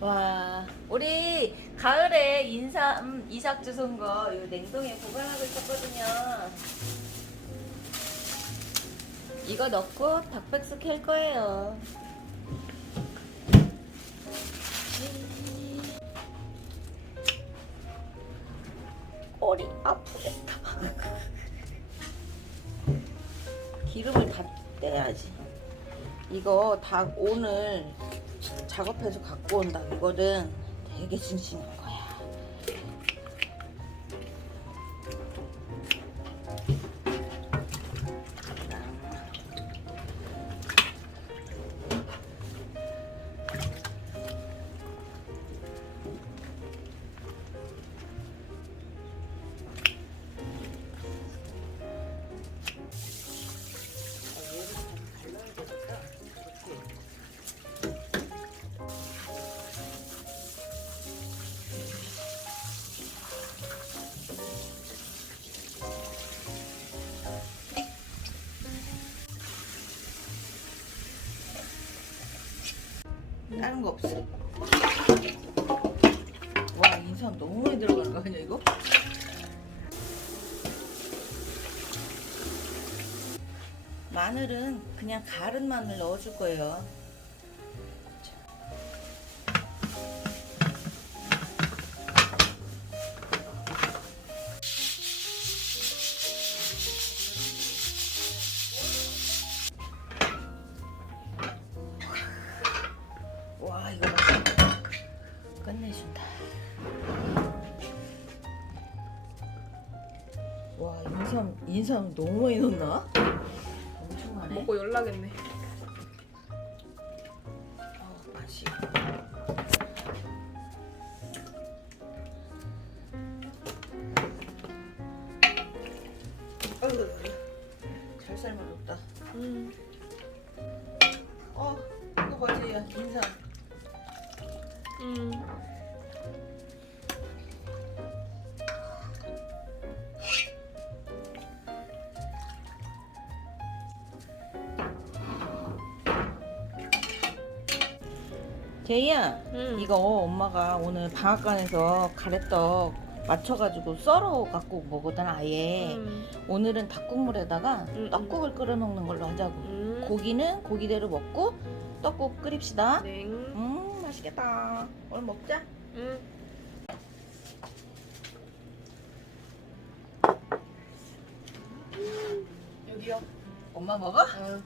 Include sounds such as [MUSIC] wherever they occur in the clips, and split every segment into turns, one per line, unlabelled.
와, 우리 가을에 인삼 음, 이삭 주운 거 냉동에 보관하고 있었거든요. 이거 넣고 닭백숙 캘 거예요. 꼬리 아프겠다. 기름을 다 떼야지. 이거 닭 오늘 작업해서 갖고 온다. 이거는 되게 거야. 다른 거 없어. 와, 인삼 너무 많이 들어가는 거 아니야, 이거? 마늘은 그냥 갈은 마늘 넣어줄 거예요. 끝내준다. 와, 인삼, 인삼 너무 많이 넣나? 엄청 많네.
먹고 연락했네.
어, 맛이. 어휴, 잘 삶아줬다.
음.
어, 이거? 야, 인삼.
음.
제이야,
음.
이거 엄마가 오늘 방앗간에서 가래떡 맞춰가지고 썰어 갖고 먹거든 아예.
음.
오늘은 닭국물에다가
음,
떡국을 끓여 먹는 걸로 하자고.
음.
고기는 고기대로 먹고 떡국 끓입시다.
냉.
음 맛있겠다. 오늘 먹자.
음. 여기요.
엄마 먹어?
어.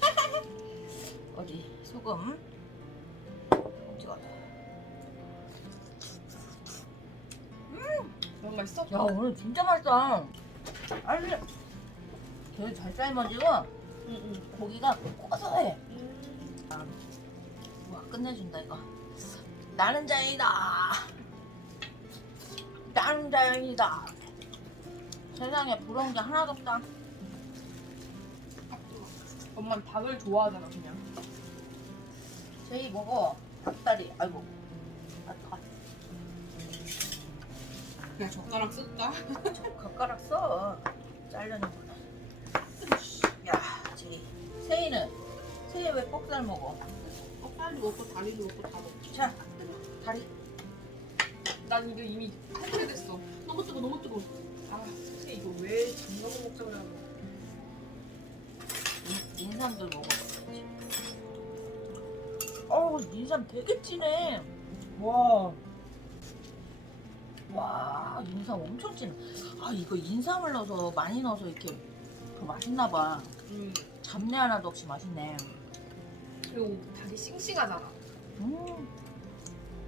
[LAUGHS]
어디 소금 찍어줘.
너무 맛있어?
야 오늘 진짜 맛있다. 아니 되게 잘 삶아지고
응,
고기가 고소해. 끝내준다 이거. 나는 자연이다. 나는 자연이다. 세상에 부러운 게 하나도 없다.
엄마는 닭을 좋아하잖아, 그냥.
제이 먹어. 닭다리. 아이고. 아, 아,
그냥 젓가락?
저 젓가락 써. 거네. 야, 제이. 세이는 세이 왜 뻑살 먹어?
껍살도 먹고 다리도 먹고 다 먹고.
자, 다리.
난 이거 이미 해체됐어. 너무 뜨거, 너무 뜨거. 아, 근데 이거 왜 장갑을 먹자 그러는
인- 인삼도 먹어봐야지. 어우, 인삼 되게 진해. 와. 와, 인삼 엄청 진해. 아, 이거 인삼을 넣어서 많이 넣어서 이렇게 더 맛있나 봐.
음.
잡내 하나도 없이 맛있네.
그리고 닭이 싱싱하잖아.
음.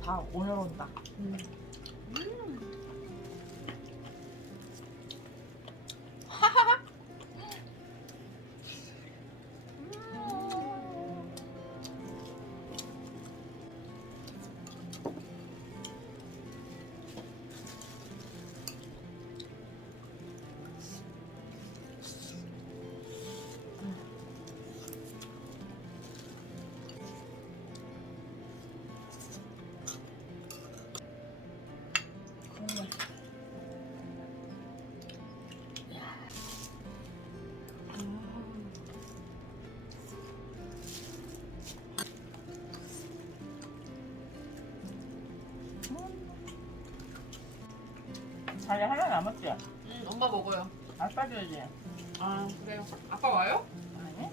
다 오늘 온다.
음.
국 자리 하나 남았지?
응, 엄마 먹어요.
아빠 줘야지.
아, 그래요. 아빠 와요?
아니?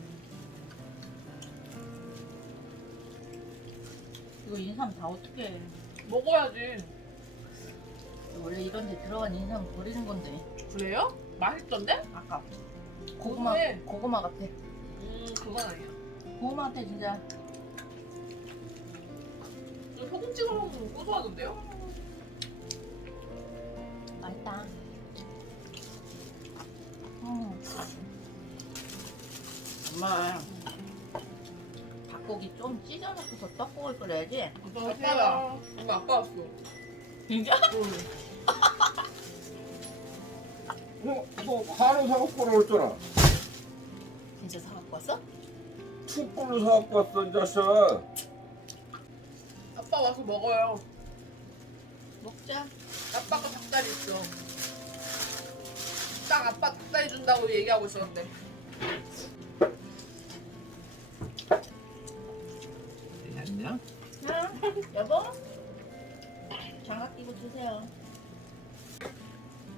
이거 인삼 다 어떻게 해?
먹어야지.
원래 이런 데 들어간 인삼 버리는 건데.
그래요? 맛있던데?
아까 고구마,
그래.
고구마 같아.
음, 그건 아니야.
고구마한테 진짜
이거 소금 찍어 먹으면 고소하던데요?
맛있다. 음. 엄마, 닭고기 좀 찢어놓고서 떡국을 끓여야지.
아빠야. 엄마 아빠 왔어.
진짜?
응.
어, 너 한우 사갖고 올잖아.
진짜 사갖고 왔어?
숯불로 사갖고 왔어, 이 자식.
아빠 와서 먹어요.
먹자.
아빠가 닭다리 있어. 딱 아빠 닭다리 준다고 얘기하고 있었는데.
됐냐?
응, 여보? 장갑 끼고 주세요.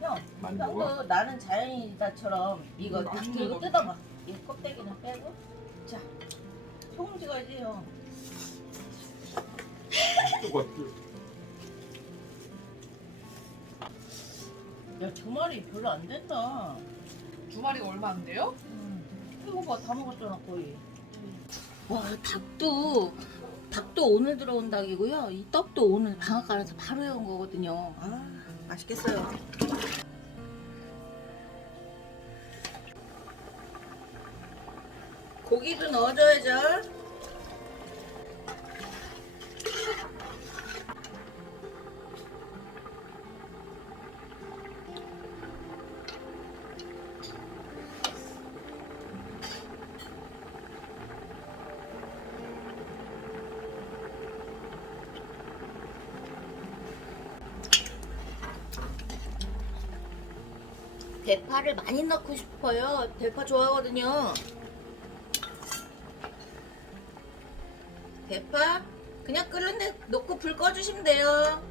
형,
많이 먹어?
나는 자연이다처럼 이거
음, 딱안
들고
먹어.
뜯어봐. 이 껍데기는 빼고. 자, 소금 찍어야지 형.
뜨겁지.
야, 두 마리 별로 안 된다.
두 마리가 얼마 안 돼요?
음. 이거 봐, 다 먹었잖아, 거의. 와, 닭도, 닭도 오늘 들어온 닭이고요. 이 떡도 오늘 방앗간에서 바로 해온 거거든요. 아, 맛있겠어요. 고기도 넣어줘야죠. 대파를 많이 넣고 싶어요. 대파 좋아하거든요. 대파 그냥 끓는데 넣고 불 꺼주시면 돼요.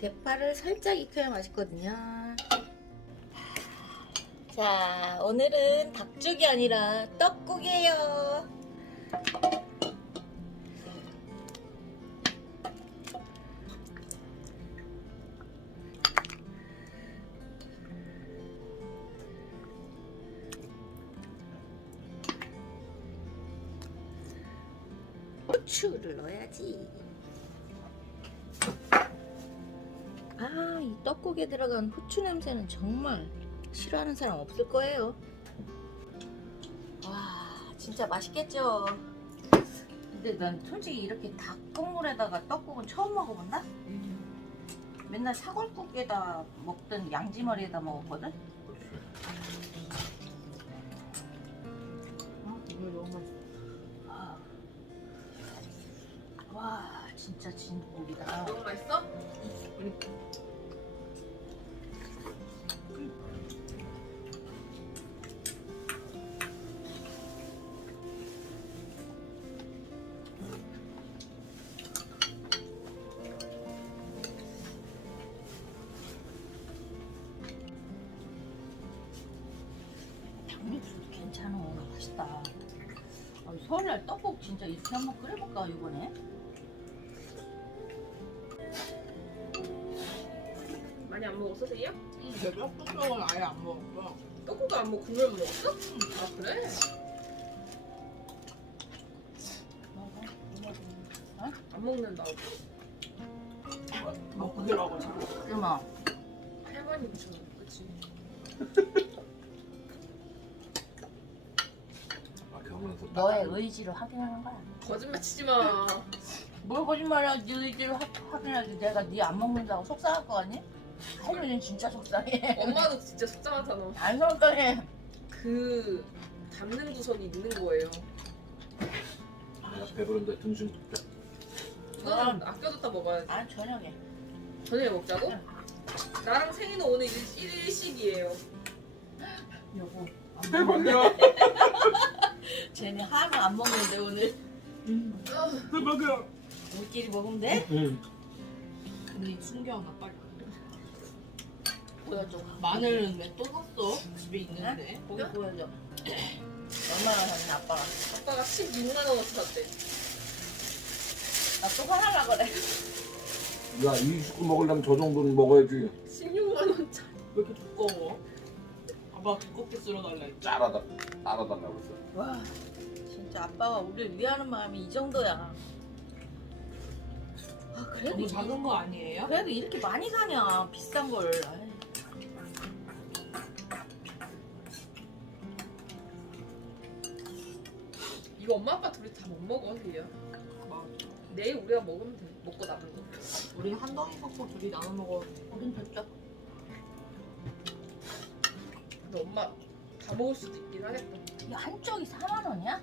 대파를 살짝 익혀야 맛있거든요. 자, 오늘은 닭죽이 아니라 떡국이에요. 후추를 넣어야지. 아, 이 떡국에 들어간 후추 냄새는 정말 싫어하는 사람 없을 거예요. 와, 진짜 맛있겠죠? 근데 난 솔직히 이렇게 닭 국물에다가 떡국은 처음 먹어본다? 맨날 사골국에다 먹든 양지머리에다 먹었거든? 와, 진짜 진국이다.
너무 맛있어?
닭육수도 괜찮아. 맛있다. 아, 설날 떡국 진짜 이렇게 한번 끓여볼까, 이번에?
안 먹었어, 세이야?
응.
내가 떡국은 아예 안 먹었어. 떡국도 안 먹고 국물만 먹었어? 아, 그래? 안 먹는다.
먹고 들어가고
끓여마.
할머니 미쳤어. 그치?
아, 병원에서
너의 의지를 확인하는 거야.
거짓말 치지 마.
뭘 거짓말이야, 네 의지를 확- 확인하지. 내가 네 안 먹는다고 속상할 거 아니? 할머니는 진짜 속상해.
엄마도 진짜 속상하잖아.
안 속상해.
그 담는 구석이 있는 거예요.
내가 배부른데 등심 굽자.
이거는 아껴뒀다 먹어야지.
아, 저녁에.
저녁에 먹자고?
응.
나랑 생이는 오늘 일- 일식이에요.
여보. 안
대박이야. [LAUGHS]
쟤네 하루 안 먹는데, 오늘.
대박이야.
우리끼리 먹으면 돼?
응.
언니 숨겨놔 빨리.
보여줘.
마늘은 왜 또 샀어? 집에 있는데.
고기 보여줘. 얼마나 샀냐 아빠가.
아빠가 16만 원어치 샀대.
나 또 화날라 그래.
야, 이 식구 먹으려면 저 정도는 먹어야지.
16만 원짜리. 왜 이렇게 두꺼워? 아빠 두껍게 쓸어달래.
짜라다, 따라달라고 했어.
와 진짜 아빠가 우리를 위하는 마음이 이 정도야. 아 그래도
너무
이-
작은 거 아니에요?
그래도 이렇게 많이 사냐 비싼 걸. 아이.
이거 엄마 아빠 둘이 다 못 먹어, 리야. 내일 우리가 먹으면 돼. 먹고 남은 거. 우리 한 덩이 먹고 둘이 나눠 먹어.
우린 별적.
근데 엄마 다 먹을 수도 있긴 하겠다.
야 한쪽이 4만 원이야?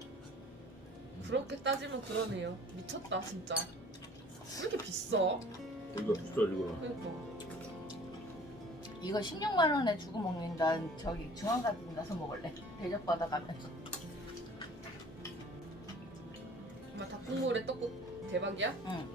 그렇게 따지면 그러네요. 미쳤다 진짜. 왜 이렇게 비싸?
이거 비싸지, 그럼.
그러니까.
이거 16만 원에 주고 먹는 난 저기 중앙가게 가서 먹을래. 대접 받아가면서.
닭국물에 떡국 대박이야?
응.